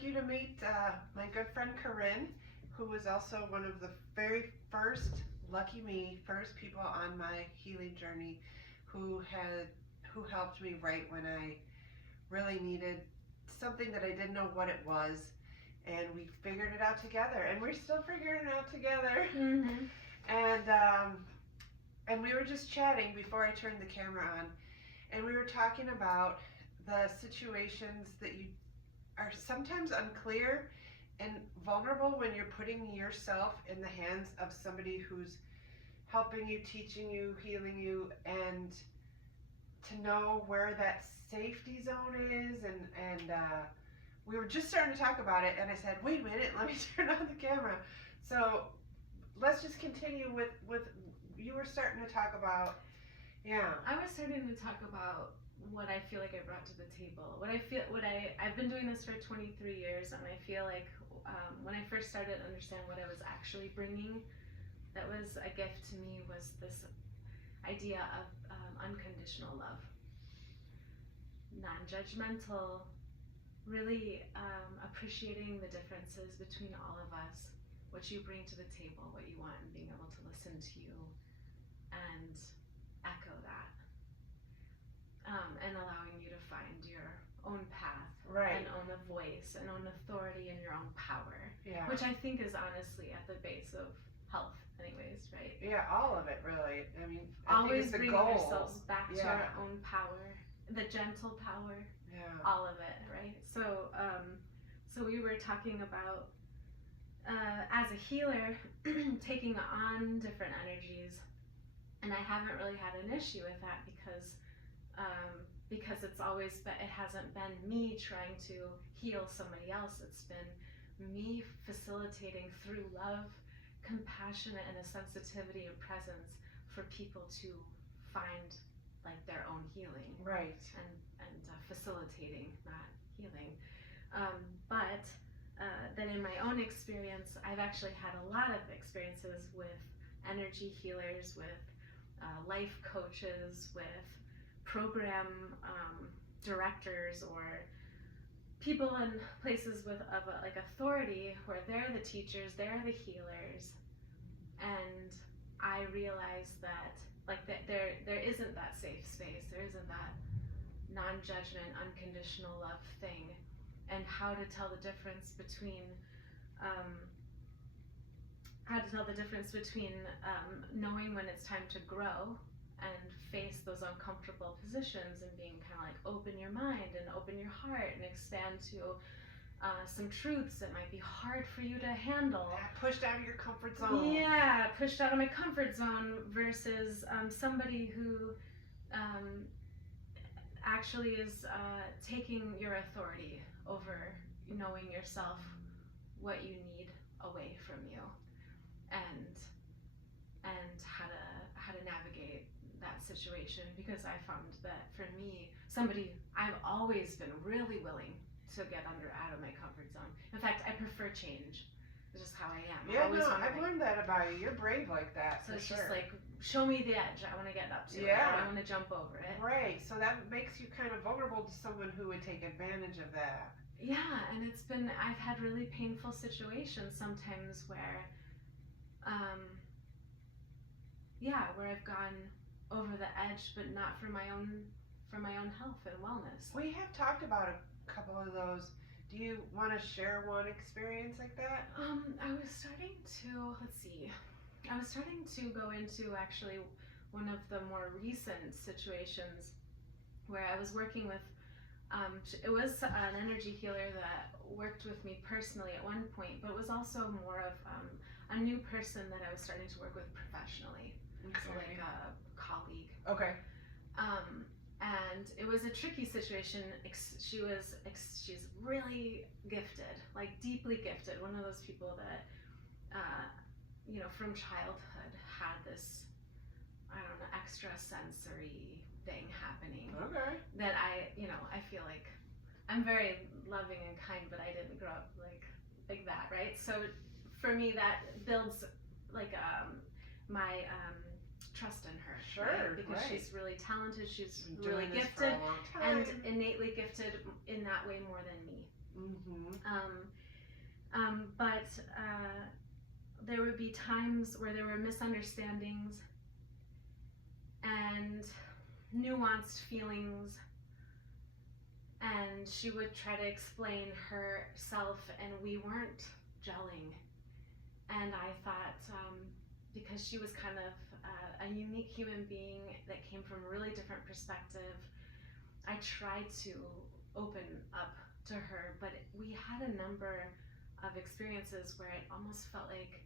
like you to meet my good friend Karinne, who was also one of the very first, lucky me, first people on my healing journey who helped me right when I really needed something that I didn't know what it was, and we figured it out together, and we're still figuring it out together. Mm-hmm. And we were just chatting before I turned the camera on, and we were talking about the situations that you are sometimes unclear and vulnerable when you're putting yourself in the hands of somebody who's helping you, teaching you, healing you, and to know where that safety zone is. And we were just starting to talk about it, and I said, wait a minute, let me turn on the camera. So let's just continue with you were starting to talk about. Yeah. I was starting to talk about what I feel like I brought to the table. I've been doing this for 23 years, and I feel like when I first started to understand what I was actually bringing, that was a gift to me, was this idea of unconditional love, non-judgmental, really appreciating the differences between all of us, what you bring to the table, what you want, and being able to listen to you and echo that. And allowing you to find your own path, Right. and own a voice, and own authority, and your own power, Yeah. which I think is honestly at the base of health anyways, right? Yeah, all of it really. I mean, Always think it's the bringing goal. yourselves back to Yeah. our own power, the gentle power, Yeah. all of it, right? So we were talking about as a healer taking on different energies, and I haven't really had an issue with that because it hasn't been me trying to heal somebody else. It's been me facilitating through love, compassion, and a sensitivity and presence for people to find like their own healing, Right. and facilitating that healing. But then in my own experience, I've actually had a lot of experiences with energy healers, with life coaches, with program directors, or people in places of like authority where they're the teachers, they're the healers, and I realized that like that there isn't that safe space, there isn't that non-judgment, unconditional love thing, and how to tell the difference between knowing when it's time to grow and face those uncomfortable positions, and being kind of like open your mind and open your heart and expand to some truths that might be hard for you to handle. Pushed out of your comfort zone. Yeah, pushed out of my comfort zone versus somebody who actually is taking your authority over knowing yourself, what you need away from you, and how to navigate that situation. Because I found that for me, I've always been really willing to get out of my comfort zone. In fact, I prefer change. It's just how I am. Yeah, I've learned that about you. You're brave like that. So it's sure. just like, show me the edge. I want to get up to it. I want to jump over it. Right. So that makes you kind of vulnerable to someone who would take advantage of that. Yeah, and I've had really painful situations sometimes where, where I've gone over the edge, but not for my own health and wellness. We have talked about a couple of those. Do you want to share one experience like that? I was starting to go into actually one of the more recent situations where I was working with, it was an energy healer that worked with me personally at one point, but it was also more of a new person that I was starting to work with professionally. Okay. So like a colleague. Okay. And it was a tricky situation. She's really gifted, like deeply gifted. One of those people that, from childhood had this, extra sensory thing happening. Okay. That I feel like I'm very loving and kind, but I didn't grow up like that, right? So for me, that builds like my trust in her. Sure, right? Because right. she's really talented, she's Been really doing this gifted, for a long time. and innately gifted in that way more than me. But there would be times where there were misunderstandings and nuanced feelings, and she would try to explain herself, and we weren't gelling. And I thought, because she was kind of a unique human being that came from a really different perspective, I tried to open up to her, but we had a number of experiences where it almost felt like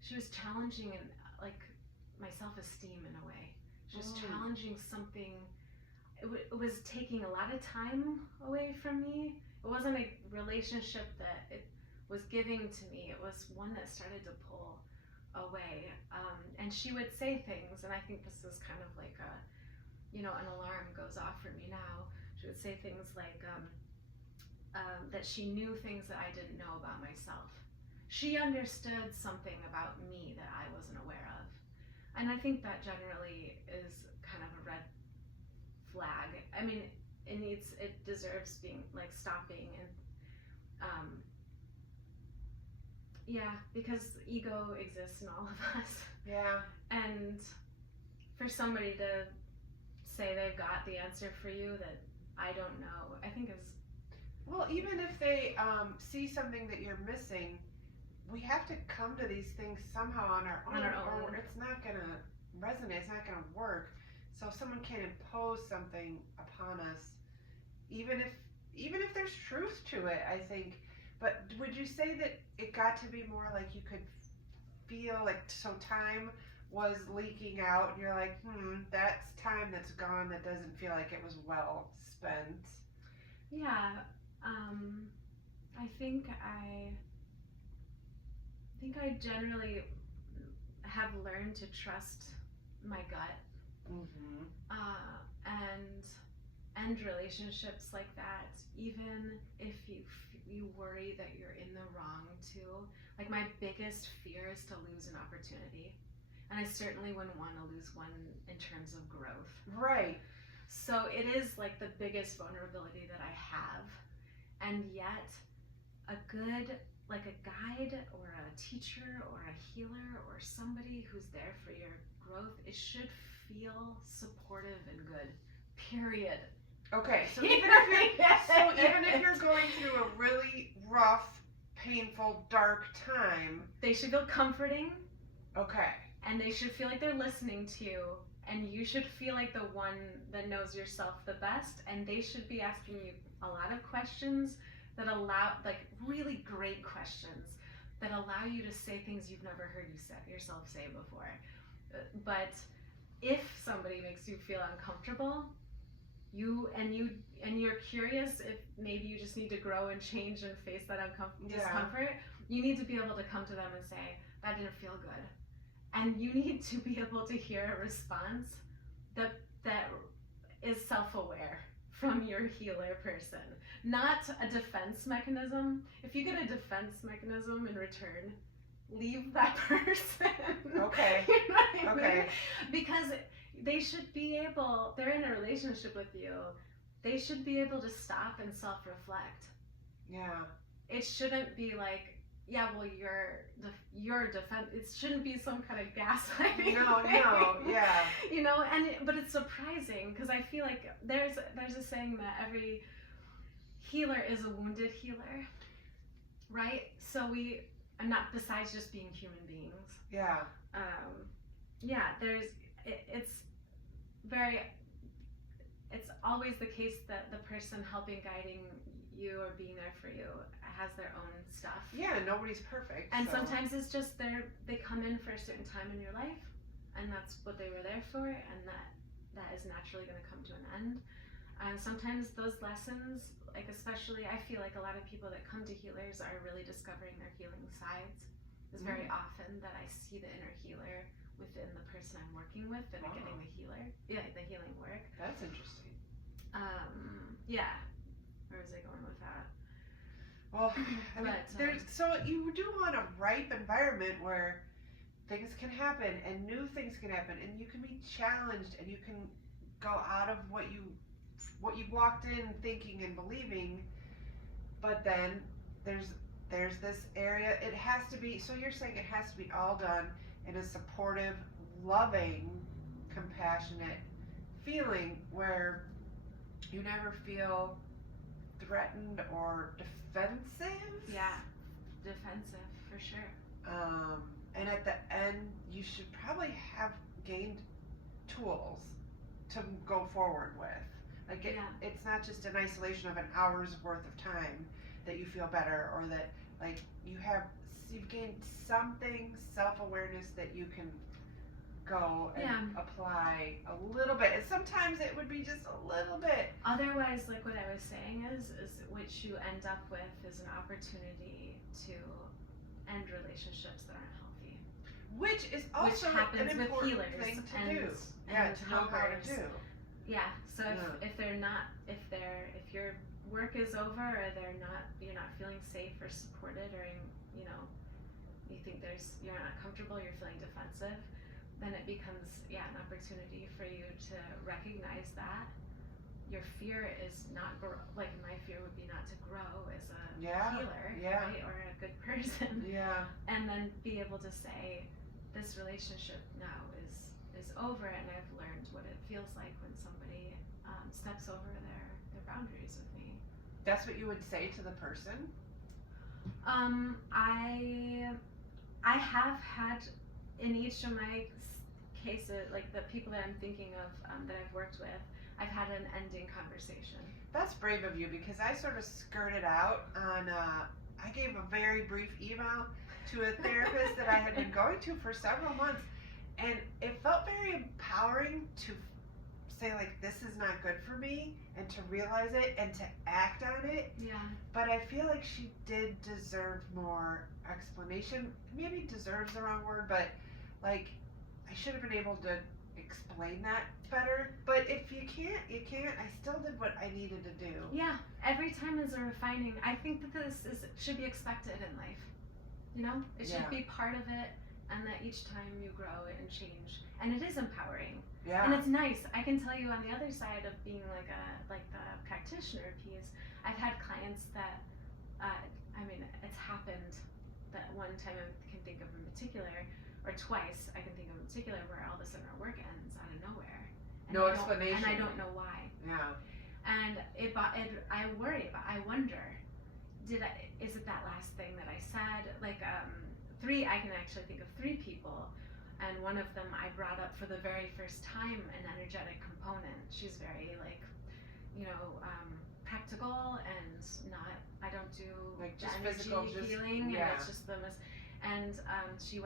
she was challenging and like my self-esteem in a way. She was challenging something. It was taking a lot of time away from me. It wasn't a relationship that it was giving to me. It was one that started to pull away. And she would say things, and I think this is kind of like an alarm goes off for me now. She would say things like that she knew things that I didn't know about myself. She understood something about me that I wasn't aware of. And I think that generally is kind of a red flag. I mean, it deserves being like stopping and because ego exists in all of us. Yeah. And for somebody to say they've got the answer for you that I don't know, I think is... Well, even if they see something that you're missing, we have to come to these things somehow on our own. Or it's not going to resonate, it's not going to work. So someone can impose something upon us, even if there's truth to it, I think. But would you say that it got to be more like you could feel like, so time was leaking out and you're like, that's time that's gone, that doesn't feel like it was well spent? Yeah. I think I generally have learned to trust my gut. And relationships like that, even if you worry that you're in the wrong too. Like, my biggest fear is to lose an opportunity, and I certainly wouldn't want to lose one in terms of growth. Right. So it is like the biggest vulnerability that I have, and yet a good, like a guide or a teacher or a healer or somebody who's there for your growth, it should feel supportive and good, period. Okay, so even if you're going through a really rough, painful, dark time, they should feel comforting. Okay. And they should feel like they're listening to you, and you should feel like the one that knows yourself the best, and they should be asking you a lot of questions that allow, like really great questions that allow you to say things you've never heard yourself say before. But if somebody makes you feel uncomfortable, you're curious if maybe you just need to grow and change and face that discomfort, you need to be able to come to them and say, that didn't feel good. And you need to be able to hear a response that is self-aware from your healer person, not a defense mechanism. If you get a defense mechanism in return, leave that person. Okay. You know what I mean? Okay. Because they should be able, they're in a relationship with you, they should be able to stop and self-reflect. Yeah. It shouldn't be like, yeah, well, your defense, it shouldn't be some kind of gaslighting. No, yeah. You know, but it's surprising, because I feel like there's a saying that every healer is a wounded healer, right? So and not besides just being human beings. Yeah. It's always the case that the person helping, guiding you or being there for you has their own stuff. Yeah, nobody's perfect. And sometimes it's just they come in for a certain time in your life, and that's what they were there for, and that is naturally going to come to an end. And sometimes those lessons, like especially, I feel like a lot of people that come to healers are really discovering their healing sides. It's very often that I see the inner healer within the person I'm working with that are getting the healing work. That's interesting. Where was I going with that? Well, I mean, so you do want a ripe environment where things can happen and new things can happen and you can be challenged and you can go out of what you what you walked in thinking and believing, but then there's this area. It has to be. So you're saying it has to be all done in a supportive, loving, compassionate feeling where you never feel threatened or defensive. Yeah, defensive for sure. And at the end, you should probably have gained tools to go forward with. Like it's not just an isolation of an hour's worth of time that you feel better, or that like you've gained something, self-awareness that you can go and apply a little bit. And sometimes it would be just a little bit. Otherwise, like what I was saying is what you end up with is an opportunity to end relationships that aren't healthy. Which is also an important thing to do. Yeah, to know how to do. Yeah. So if they're not, if your work is over, or you're not feeling safe or supported, or you know, you think you're not comfortable, you're feeling defensive, then it becomes an opportunity for you to recognize that your fear is not like my fear would be not to grow as a healer, right, or a good person. And then be able to say, this relationship now is over, and I've learned what it feels like when somebody steps over their boundaries with me. That's what you would say to the person? I have had, in each of my cases, like the people that I'm thinking of that I've worked with, I've had an ending conversation. That's brave of you, because I sort of skirted out on, I gave a very brief email to a therapist that I had been going to for several months, and it felt very empowering to say, like, this is not good for me, and to realize it and to act on it. But I feel like she did deserve more explanation. Maybe deserves the wrong word, but like I should have been able to explain that better. But if you can't, you can't. I still did what I needed to do. Yeah, every time is a refining. I think that this should be expected in life. You know, it should be part of it, and that each time you grow and change, and it is empowering. And it's nice. I can tell you on the other side of being like the practitioner piece, I've had clients that, I mean, it's happened that one time I can think of in particular, or twice I can think of in particular, where all of a sudden our work ends out of nowhere. And no explanation. And I don't know why. And I worry about, I wonder, is it that last thing that I said? Like, I can actually think of 3 people. And one of them I brought up for the very first time an energetic component. She's very practical, and I don't do like just energy physical healing, and it's just and she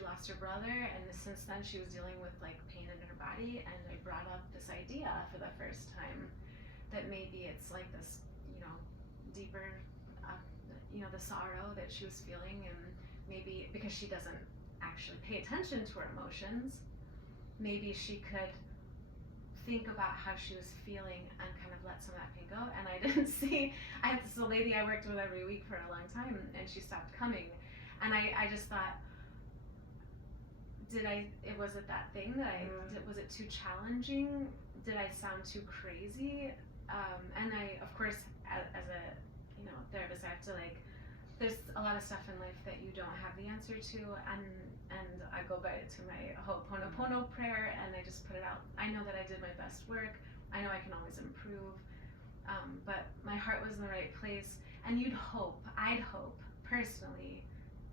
lost her brother, and since then she was dealing with like pain in her body, and I brought up this idea for the first time that maybe it's like this, deeper, the sorrow that she was feeling, and maybe because she doesn't actually pay attention to her emotions, maybe she could think about how she was feeling and kind of let some of that pain go. And I didn't see, I had this lady I worked with every week for a long time, and she stopped coming, and I just thought, was it that thing that was it too challenging? Did I sound too crazy? And I, of course, as a therapist, I have to there's a lot of stuff in life that you don't have the answer to, and I go back to my Ho'oponopono prayer, and I just put it out. I know that I did my best work. I know I can always improve, but my heart was in the right place. And I'd hope personally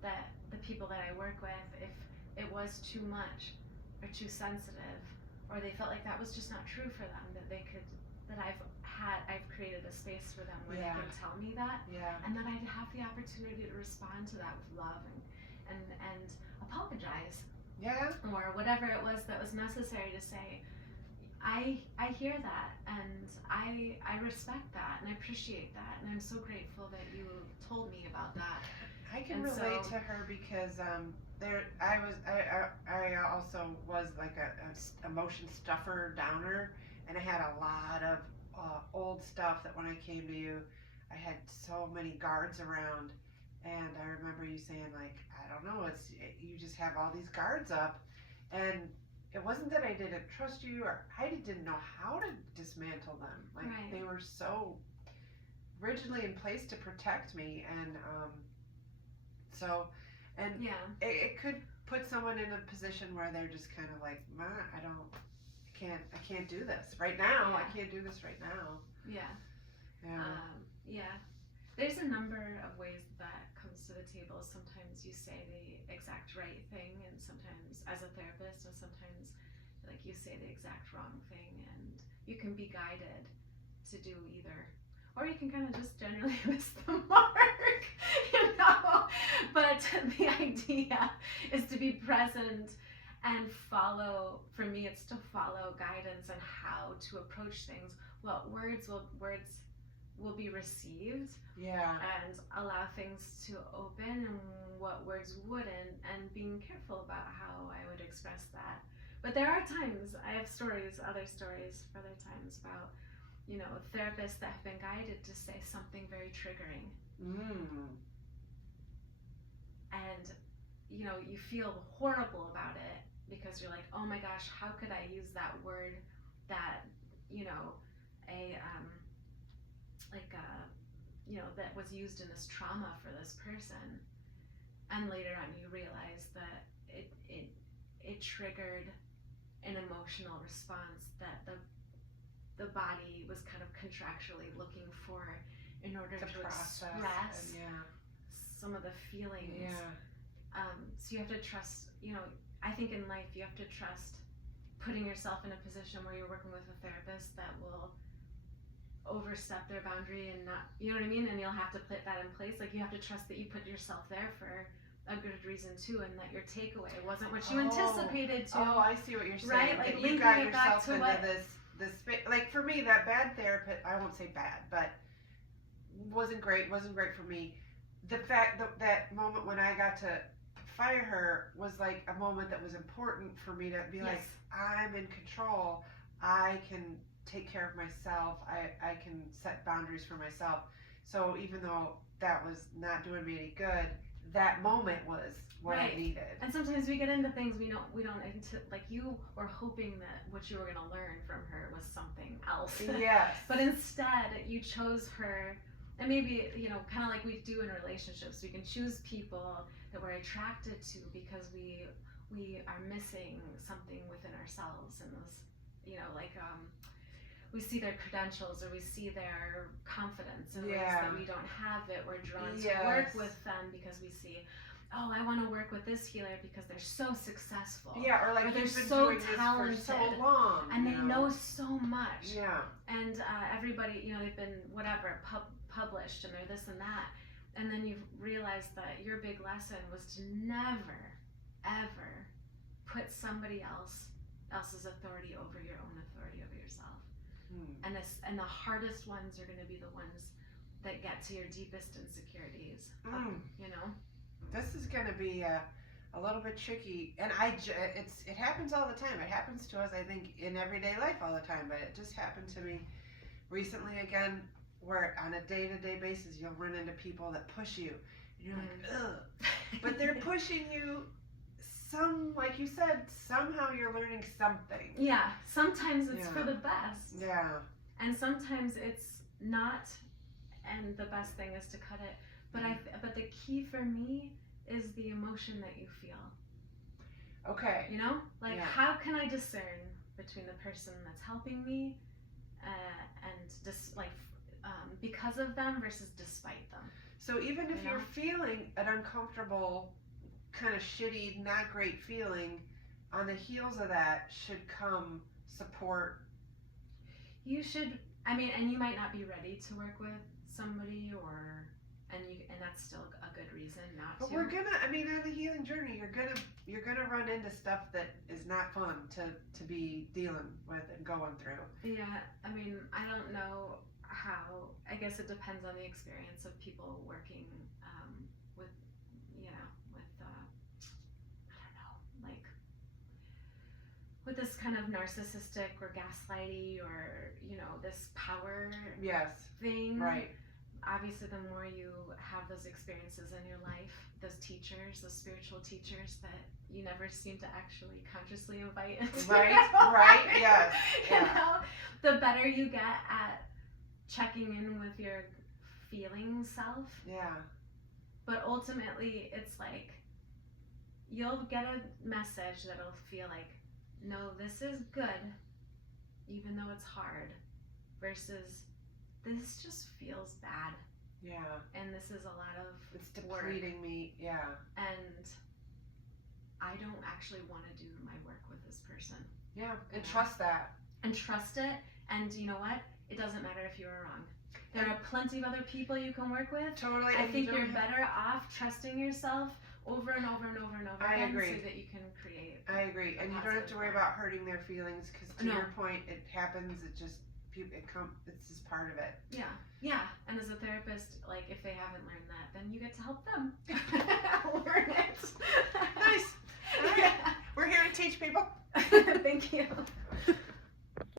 that the people that I work with, if it was too much or too sensitive, or they felt like that was just not true for them, that I've created a space for them where they can tell me that, and then I'd have the opportunity to respond to that with love and apologize, or whatever it was that was necessary to say, I hear that, and I respect that, and I appreciate that, and I'm so grateful that you told me about that. I can relate to her, because I also was like a emotion stuffer, downer, and I had a lot of old stuff that when I came to you, I had so many guards around, and I remember you saying, like, I don't know, you just have all these guards up, and it wasn't that I didn't trust you, or I didn't know how to dismantle them. Like Right. they were so rigidly in place to protect me, and so, and Yeah. it could put someone in a position where they're just kind of like, Ma, I can't do this right now. I Yeah. can't do this right now. Yeah. Yeah. Yeah. There's a number of ways that comes to the table. Sometimes you say the exact right thing, and sometimes as a therapist, and sometimes like you say the exact wrong thing, and you can be guided to do either. Or you can kind of just generally miss the mark, you know? But the idea is to be present and follow, for me, it's to follow guidance on how to approach things. What words will be received, Yeah. and allow things to open, and what words wouldn't, and being careful about how I would express that. But there are times, I have other stories for other times about, you know, therapists that have been guided to say something very triggering. And, you know, you feel horrible about it because you're like, oh my gosh, how could I use that word that, you know, that was used in this trauma for this person. And later on you realize that it triggered an emotional response that the body was kind of contractually looking for in order to express some of the feelings. Yeah. So you have to trust, you know, I think in life you have to trust putting yourself in a position where you're working with a therapist that will overstep their boundary and not, you know what I mean? And you'll have to put that in place. Like you have to trust that you put yourself there for a good reason too, and that your takeaway wasn't what you anticipated to. Oh, I see what you're saying. Right? Like that you got yourself into this like for me, that bad therapist, I won't say bad, but wasn't great for me. The fact that moment when I got to fire her was like a moment that was important for me to be like, I'm in control. I can take care of myself. I can set boundaries for myself. So even though that was not doing me any good, that moment was what I needed. And sometimes we get into things we don't like you were hoping that what you were going to learn from her was something else. Yes. But instead you chose her, and maybe, you know, kind of like we do in relationships, we can choose people that we're attracted to because we are missing something within ourselves, and those, you know, like we see their credentials or we see their confidence in ways that we don't have it. We're drawn to work with them because we see, oh, I want to work with this healer because they're so successful. Yeah, or like or they're been so doing talented this for so long. and they know so much. Yeah. And everybody, you know, they've been whatever, published, and they're this and that. And then you've realized that your big lesson was to never, ever put somebody else's authority over your own authority over yourself. And the hardest ones are going to be the ones that get to your deepest insecurities. You know, this is going to be a little bit tricky, and it happens all the time. It happens to us, I think, in everyday life all the time. But it just happened to me recently again, where on a day-to-day basis you'll run into people that push you, and you're like, ugh, but they're pushing you. Like you said, somehow you're learning something. Yeah, sometimes it's for the best. Yeah. And sometimes it's not, and the best thing is to cut it. But the key for me is the emotion that you feel. Okay. You know? Like, how can I discern between the person that's helping me and just because of them versus despite them? So even if you're feeling an uncomfortable, kind of shitty, not great feeling, on the heels of that should come support. You should, I mean, and you might not be ready to work with somebody, and that's still a good reason not to. But we're gonna, I mean, on the healing journey, you're gonna run into stuff that is not fun to be dealing with and going through. Yeah, I mean, I don't know how, I guess it depends on the experience of people working with, you know, with this kind of narcissistic or gaslighty or, you know, this power Yes. thing. Right. obviously the more you have those experiences in your life, those teachers, those spiritual teachers that you never seem to actually consciously invite into Right, your right, life, yes, you yeah. know, the better you get at checking in with your feeling self. Yeah. But ultimately, it's like you'll get a message that'll feel like, no, this is good, even though it's hard, versus this just feels bad. Yeah. And this is a lot of It's depleting me. Yeah. And I don't actually want to do my work with this person. Yeah. And Yeah. trust that. And trust it. And you know what? It doesn't matter if you were wrong. There are plenty of other people you can work with. Totally. I and think you you're don't have- better off trusting yourself over and over and over and over I again agree. so that you can create. I agree. And you don't have to worry about hurting their feelings because, to No. your point, it happens. It just, it's just part of it. Yeah, yeah. And as a therapist, like if they haven't learned that, then you get to help them learn it. Nice. All right. Yeah. We're here to teach people. Thank you.